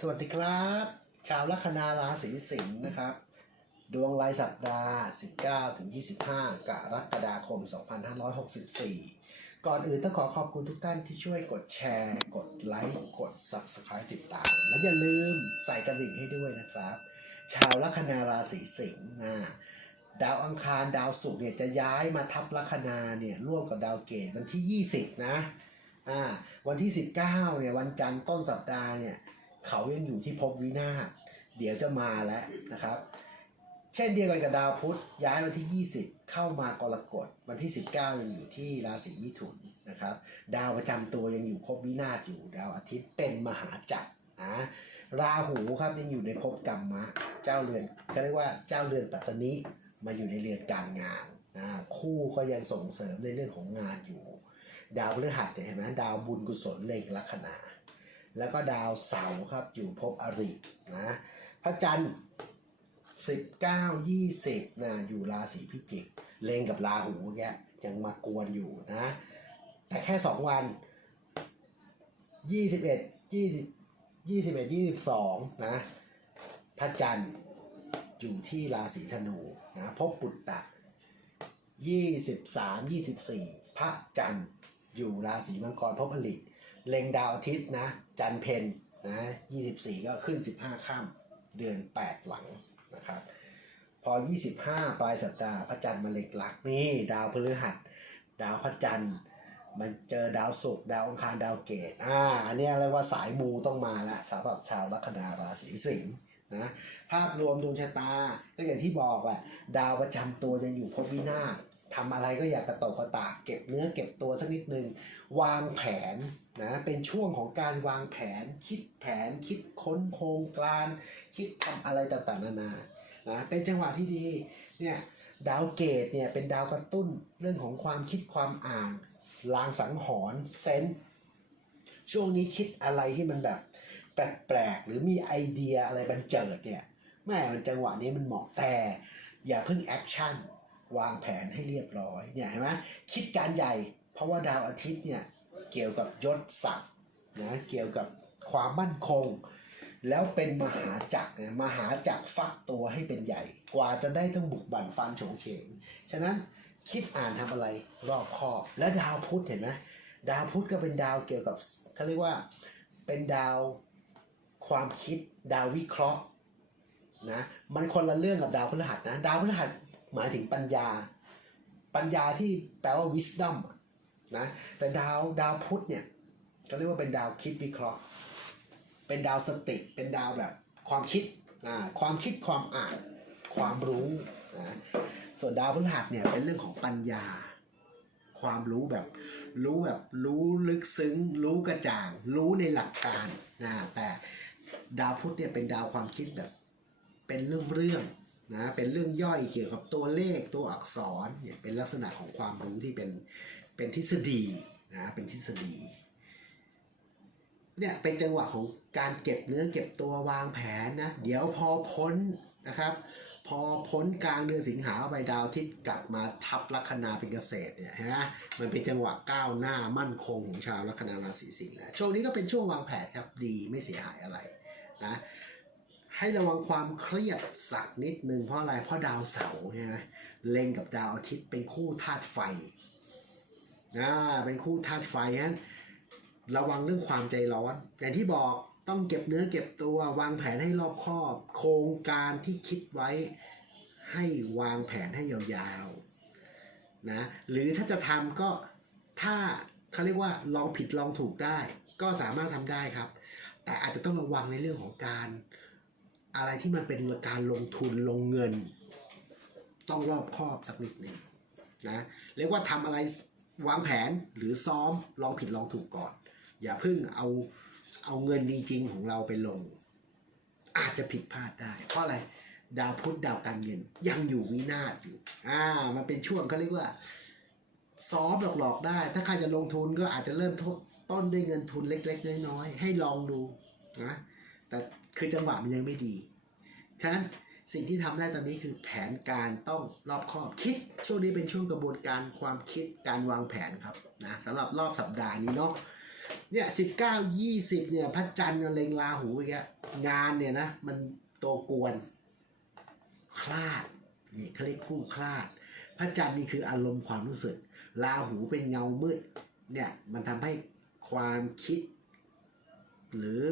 สวัสดีครับ ชาวลัคนาราศีสิงห์นะครับ ดวงรายสัปดาห์ 19ถึง25 กรกฎาคม 2564 ก่อนอื่นต้องขอขอบคุณทุกท่านที่ช่วยกดแชร์ กดไลค์กด Subscribe ติดตาม และอย่าลืมใส่กระดิ่งให้ด้วยนะครับ ชาวลัคนาราศีสิงห์นะดาวอังคารดาวศุกร์เนี่ยจะย้ายมาทับลัคนาเนี่ยร่วมกับดาวเกตวันที่ 20 นะอ่าวันที่ 19เนี่ยวันจันทร์ต้นสัปดาห์เนี่ย เขายังอยู่ที่ภพวินาศเดี๋ยวจะมาแล้วนะครับ เช่นเดียวกันกับดาวพุธย้ายวันที่ 20 เข้ามากรกฎวันที่ 19ยังอยู่ที่ราศีมิถุนนะครับ ดาวประจำตัวยังอยู่ภพวินาศอยู่ดาวอาทิตย์เป็นมหาจักรนะราหูครับยังอยู่ในภพกรรมะ เจ้าเรือนเขาเรียกว่าเจ้าเรือนปัตตนิมาอยู่ในเรือนการงานนะคู่ก็ยังส่งเสริมในเรื่องของงานอยู่ ดาวพฤหัสเนี่ยเห็นไหมดาวบุญกุศลเล็งลัคนา แล้วก็ดาวเสาร์ครับอยู่ภพอรินะพระจันทร์19 20นะอยู่ราศีพิจิกเลงกับราหูแกยังมากวนอยู่นะแต่แค่ 2 วัน 21 20 21 22นะพระจันทร์อยู่ที่ราศีธนูนะพบปุตตะ 23 24 พระจันทร์อยู่ราศีมังกรพบอลิ เล็งดาวอาทิตย์นะ จันเพนนะ24ก็ขึ้น15ค่ำเดือน8หลังนะครับ พอ25ปลายสัปดาห์พระจันทร์มาเล็งลักนี่ดาวพฤหัส ดาวพระจันทร์มันเจอดาวศุกร์ดาวองคารดาวเกตอ่าอันนี้เรียกว่าสายมูต้องมาละสำหรับชาวลัคนาราศีสิงห์ นะภาพรวมดวงชะตาก็อย่างที่บอกแหละดาวประจำตัวยังอยู่ภพวินาศทำอะไรก็อยากกระตกกระตากเก็บเนื้อเก็บตัวสักนิดนึง วางแผนนะเป็นช่วงของการวางแผน คิดแผนคิดค้นโครงการคิดทำอะไรต่างๆนานานะเป็นจังหวะที่ดีเนี่ยดาวเกตเนี่ยเป็นดาวกระตุ้นเรื่องของความคิดความอ่านลางสังหรณ์เซนช่วงนี้คิดอะไรที่มันแบบ แปลกๆ หรือมีไอเดียอะไรบันเจิดเนี่ยแม่มันจังหวะนี้มันเหมาะแต่ อย่าเพิ่งแอคชั่นวางแผนให้เรียบร้อยเนี่ยเห็นไหมคิดการใหญ่ เพราะว่าดาวอาทิตย์เนี่ยเกี่ยวกับยศศักดิ์นะเกี่ยวกับความมั่นคง แล้วเป็นมหาจักรเนี่ยมหาจักรฟักตัวให้เป็นใหญ่ กว่าจะได้ต้องบุกบั่นฟันโฉงเฉงฉะนั้นคิดอ่านทำอะไรรอบคอบและดาวพุธเห็นไหมดาวพุธก็เป็นดาวเกี่ยวกับเขาเรียกว่าเป็นดาว ความคิดดาววิเคราะห์นะมันคนละเรื่องกับดาวพฤหัสนะดาวพฤหัสหมายถึงปัญญา ปัญญาที่แปลว่า wisdom นะแต่ดาวดาวพุธเนี่ยเขาเรียกว่าเป็นดาวคิดวิเคราะห์ เป็นดาวสติ เป็นดาวแบบความคิดอ่าความคิดความอ่าน ความรู้นะส่วนดาวพฤหัสเนี่ยเป็นเรื่องของปัญญา ความรู้แบบรู้แบบรู้ลึกซึ้ง รู้กระจ่าง รู้ในหลักการนะแต่ ดาวพุธเนี่ยเป็นดาวความคิดแบบ เป็นเรื่องเรื่องนะเป็นเรื่องย่อยเกี่ยวกับตัวเลขตัวอักษรเนี่ยเป็นลักษณะของความรู้ที่เป็นเป็นทฤษฎีนะเป็นทฤษฎีเนี่ยเป็นจังหวะของการเก็บเนื้อเก็บตัววางแผนนะเดี๋ยวพอพ้นนะครับ พอพ้นกลางเดือนสิงหาไปดาวที่กลับมาทับลัคนาเป็นเกษตรเนี่ยนะมันเป็นจังหวะก้าวหน้ามั่นคงของชาวลัคนาราศีสิงห์แล้วช่วงนี้ก็เป็นช่วงวางแผนครับดีไม่เสียหายอะไร นะให้ระวังความเครียดสักนิดนึงเพราะอะไรเพราะดาวเสาร์เนี่ยนะเล็งกับดาวอาทิตย์เป็นคู่ธาตุไฟอ่าเป็นคู่ธาตุไฟฮะระวังเรื่องความใจร้อน อย่างที่บอกต้องเก็บเนื้อเก็บตัววางแผนให้รอบคอบ โครงการที่คิดไว้ ให้วางแผนให้ยาวๆนะหรือถ้าจะทำก็ถ้าเขาเรียกว่าลองผิดลองถูกได้ ก็สามารถทำได้ครับ แต่อาจจะต้องระวังในเรื่องของการอะไรที่มันเป็นการลงทุนลงเงิน ต้องรอบคอบสักนิดหนึ่งนะเรียกว่าทำอะไรวางแผนหรือซ้อมลองผิดลองถูกก่อน อย่าเพิ่งเอาเอาเงินจริง ๆ ของเราไปลง อาจจะผิดพลาดได้ เพราะอะไรดาวพุธดาวการเงิน ยังอยู่วินาศอยู่อ่ามันเป็นช่วงเขาเรียกว่า ซ้อมหลอกๆได้ ถ้าใครจะลงทุนก็อาจจะเริ่ม ต้นด้วยเงินทุนเล็ก ๆ น้อยๆให้ลองดูนะแต่คือจังหวะมันยังไม่ดีฉะนั้นสิ่งที่ทำได้ตอนนี้คือแผนการต้องรอบคอบคิด ช่วงนี้เป็นช่วงกระบวนการความคิดการวางแผนครับนะสำหรับรอบสัปดาห์นี้เนาะเนี่ยสิบเก้ายี่สิบเนี่ยพระจันทร์เล็งราหูอีกแล้วงานเนี่ยนะมันตัวกวนคลาดนี่เขาเรียกคู่คลาด พระจันทร์นี่คืออารมณ์ความรู้สึกราหูเป็นเงามืดเนี่ยมันทำให้ ความคิด หรือ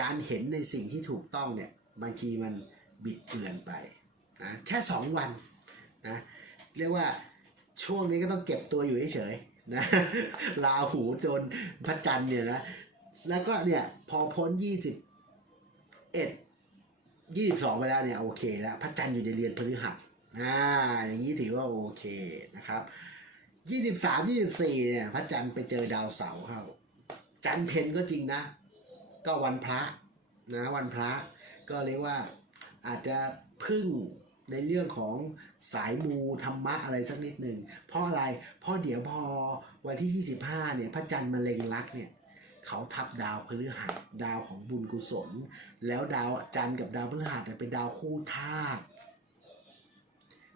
การเห็นในสิ่งที่ถูกต้องเนี่ยบางทีมันบิดเบือนไปนะแค่สองวันนะเรียกว่าช่วงนี้ก็ต้องเก็บตัวอยู่เฉยๆนะราหูจนพระจันทร์เนี่ยนะแล้วก็เนี่ยพอพ้นยี่สิบเอ็ดยี่สิบสองไปแล้วเนี่ยโอเคแล้วพระจันทร์อยู่ในเรือนพฤหัสอ่าอย่างนี้ถือว่าโอเคนะครับยี่สิบสามยี่สิบสี่เนี่ยพระจันทร์ไปเจอดาวเสาร์เข้า จันเพนก็จริงนะ ก็วันพระนะวันพระก็เรียกว่าอาจจะพึ่งในเรื่องของสายมูธรรมะอะไรสักนิดหนึ่งเพราะอะไรเพราะเดี๋ยวพอวันที่ 25เนี่ยพระจันทร์มาเล็งลักเนี่ยเขาทับดาวพฤหัสดาวของบุญกุศล แล้วดาวจันทร์กับดาวพฤหัสเนี่ยเป็นดาวคู่ธาตุ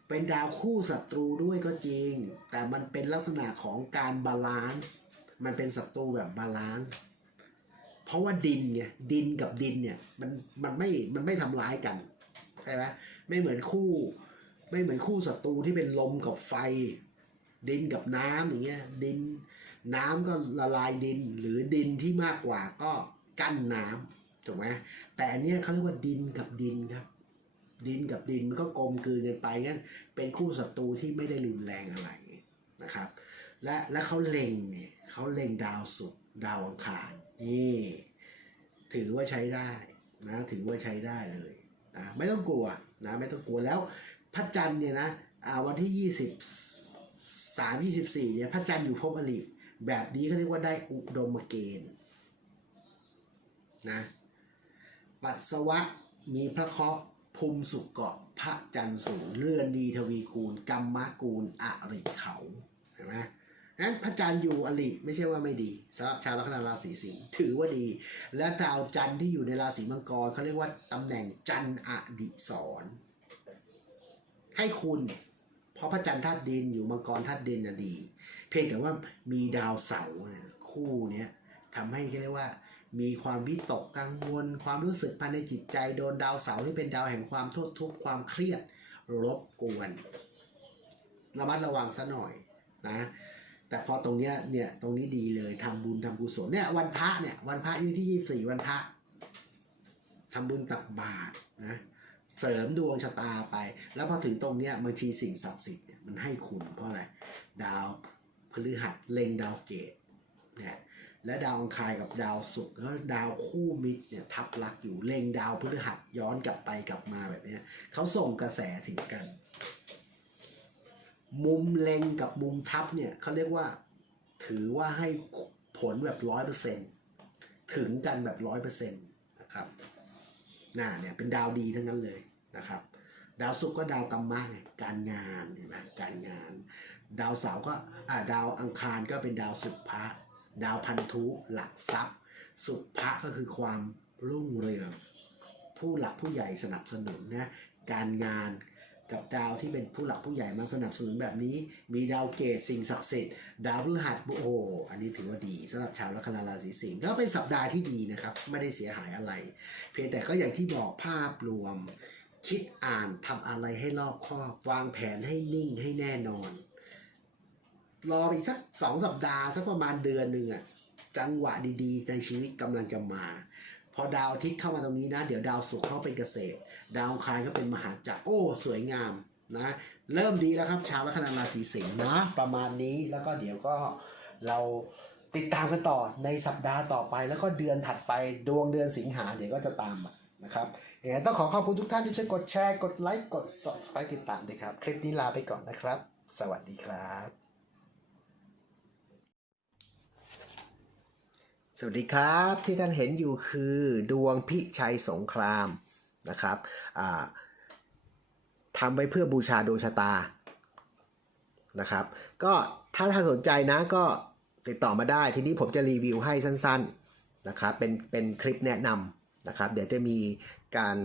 เป็นดาวคู่ศัตรูด้วยก็จริง แต่มันเป็นลักษณะของการบาลานซ์ มันเป็นศัตรูแบบบาลานซ์เพราะว่าดินไงดินกับดินเนี่ยมันมันไม่มันไม่ทำร้ายกันใช่ไหมไม่เหมือนคู่ ไม่เหมือนคู่ศัตรูที่เป็นลมกับไฟ ดินกับน้ำอย่างเงี้ยดินน้ำก็ละลายดินหรือดินที่มากกว่าก็กั้นน้ำถูกไหมแต่อันเนี้ยเขาเรียกว่าดินกับดินครับ ดินกับดินมันก็กลมกลืนกันไปงั้นเป็นคู่ศัตรูที่ไม่ได้รุนแรงอะไรนะครับ และและเขาเล็งเนี่ยเขาเล็งดาวศุกร์ดาวอังคารนี่ถือว่าใช้ได้นะถือว่าใช้ได้เลยนะไม่ต้องกลัวนะไม่ต้องกลัวแล้วพระจันทร์เนี่ยนะอ่าวันที่ยี่สิบสามยี่สิบสี่เนี่ยพระจันทร์อยู่ภพอริแบบนี้เขาเรียกว่าได้อุดมเกณฑ์นะปัสสาวะมีพระเคราะห์ภูมิสุขเกาะพระจันทร์สูงเลื่อนดีทวีคูณกรรมะกูลอริเขาเห็นไหม งั้นพระจันทร์อยู่อลิไม่ใช่ว่าไม่ดีสำหรับชาวลัคนาราศีสิงห์ถือว่าดี และดาวจันทร์ที่อยู่ในราศีมังกรเขาเรียกว่าตำแหน่งจันทร์อดิศรให้คุณ เพราะพระจันทร์ธาตุดินอยู่มังกรธาตุดินน่ะดี เพียงแต่ว่ามีดาวเสาร์คู่เนี้ยทำให้เขาเรียกว่ามีความวิตกกังวล ความรู้สึกภายในจิตใจโดนดาวเสาร์ที่เป็นดาวแห่งความโทษทุกข์ความเครียดรบกวนระมัดระวังซะหน่อยนะ แต่พอตรงเนี้ยเนี่ยตรงนี้ดีเลยทำบุญทำกุศลเนี่ยวันพระเนี่ยวันพระที่ที่ยี่สี่วันพระทำบุญตักบาตรนะเสริมดวงชะตาไป แล้วพอถึงตรงเนี้ยบางทีสิ่งศักดิ์สิทธิ์เนี่ยมันให้คุณเพราะอะไรดาวพฤหัสเล็งดาวเกตเนี่ยและดาวอังคารกับดาวศุกร์แล้วดาวคู่มิตรเนี่ยทับลักอยู่เล็งดาวพฤหัสย้อนกลับไปกลับมาแบบเนี้ยเขาส่งกระแสถึงกัน มุมเล็งกับมุมทับเนี่ยเขาเรียกว่า ถือว่าให้ผลแบบร้อยเปอร์เซ็นถึงกันแบบร้อยเปอร์เซ็นต์นะครับน่าเนี่ยเป็นดาวดีทั้งนั้นเลยนะครับ ดาวศุกร์ก็ดาวกรรมะไงการงานเห็นไหมการงาน ดาวเสาร์ก็อ่าดาวอังคารก็เป็นดาวสุภะดาวพันธุหลักทรัพย์ สุภะก็คือความรุ่งเรือง ผู้หลักผู้ใหญ่สนับสนุนนะการงาน กับดาวที่เป็นผู้หลักผู้ใหญ่มาสนับสนุนแบบนี้ มีดาวเกตสิ่งศักดิ์สิทธิ์ดาวพฤหัสโอ้โหอันนี้ถือว่าดีสำหรับชาวลัคนาราศีสิงห์ก็เป็นสัปดาห์ที่ดีนะครับ ไม่ได้เสียหายอะไร เพียงแต่ก็อย่างที่บอกภาพรวม คิดอ่านทำอะไรให้รอบคอบวางแผนให้นิ่งให้แน่นอน รออีกสักสองสัปดาห์สักประมาณเดือนหนึ่งอะจังหวะดีๆ ในชีวิตกำลังจะมา พอดาวอาทิตย์เข้ามาตรงนี้นะ เดี๋ยวดาวศุกร์เข้าเป็นเกษตร ดาวคารก็เป็นมหาจักรโอ้ สวยงามนะเริ่มดีแล้วครับชาวลัคนาราศีสิงห์นะประมาณนี้แล้วก็เดี๋ยวก็เราติดตามกันต่อในสัปดาห์ต่อไปแล้วก็เดือนถัดไปดวงเดือนสิงหาเดี๋ยวก็จะตามนะครับยังไงต้องขอขอบคุณทุกท่านที่ช่วยกดแชร์กดไลค์กด subscribe ติดตามด้วยครับ คลิปนี้ลาไปก่อนนะครับ สวัสดีครับ สวัสดีครับที่ท่านเห็นอยู่คือดวงพิชัยสงคราม นะครับทำไว้เพื่อบูชาดวงชะตานะครับก็ถ้าท่านสนใจนะก็ติดต่อมาได้ทีนี้ผมจะรีวิวให้สั้นๆนะครับเป็นเป็นคลิปแนะนำนะครับเดี๋ยวจะมีการ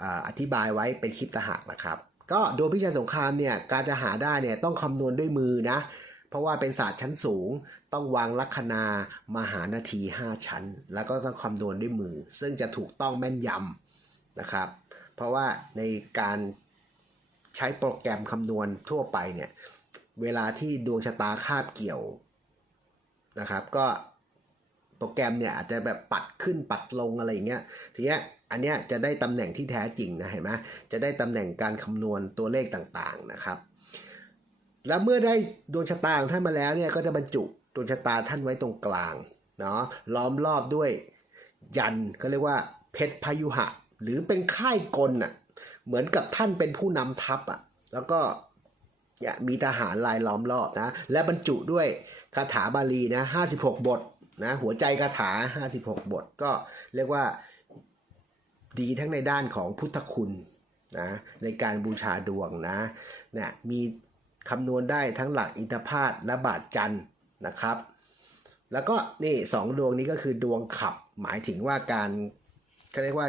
อาอธิบายไว้เป็นคลิปตางหากนะครับ ก็ดวงพิชัยสงครามเนี่ยการจะหาได้เนี่ยต้องคำนวณด้วยมือนะเเพราะว่าเป็นศาสตร์ชั้นสูง ต้องวางลัคนามหานาที 5 ชั้น แล้วก็ต้องคำนวณด้วยมือ ซึ่งจะถูกต้องแม่นยำ นะครับ เพราะว่าในการใช้โปรแกรมคำนวณทั่วไปเนี่ย เวลาที่ดวงชะตาคาบเกี่ยวนะครับ ก็โปรแกรมเนี่ยอาจจะแบบปัดขึ้นปัดลงอะไรอย่างเงี้ย ทีเนี้ยอันเนี้ยจะได้ตำแหน่งที่แท้จริงนะเห็นไหมจะได้ตำแหน่งการคำนวณตัวเลขต่างๆนะครับ แล้วเมื่อได้ดวงชะตาของท่านมาแล้วเนี่ยก็จะบรรจุดวงชะตาท่านไว้ตรงกลางเนาะล้อมรอบด้วยยันก็เรียกว่าเพชรพยุหะ หรือเป็นค่ายกลน่ะเหมือนกับท่านเป็นผู้นำทัพอะแล้วก็เนี่ยมีทหารลายล้อมรอบนะและบรรจุด้วยคาถาบาลีนะ56 บทนะหัวใจคาถา 56 บท ก็เรียกว่าดีทั้งในด้านของพุทธคุณนะในการบูชาดวงนะเนี่ยมีคำนวณได้ทั้งหลักอินทพาตและบาทจันทร์นะครับ แล้วก็นี่สองดวงนี้ก็คือดวงขับหมายถึงว่าการเขาเรียกว่า